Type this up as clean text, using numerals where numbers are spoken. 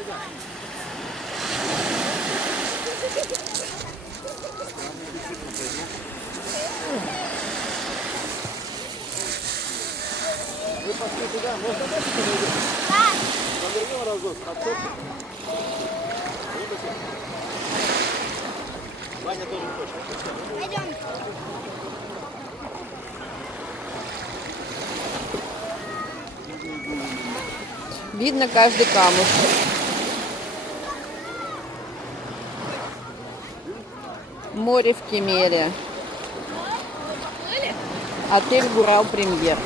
Вы пошли туда, можно дальше подойдем? Да. Повернем разок, подсохнем. Ваня тоже хочет. Пойдем. Видно каждый камушек. Море в Кемере. Отель Гурал Премьер.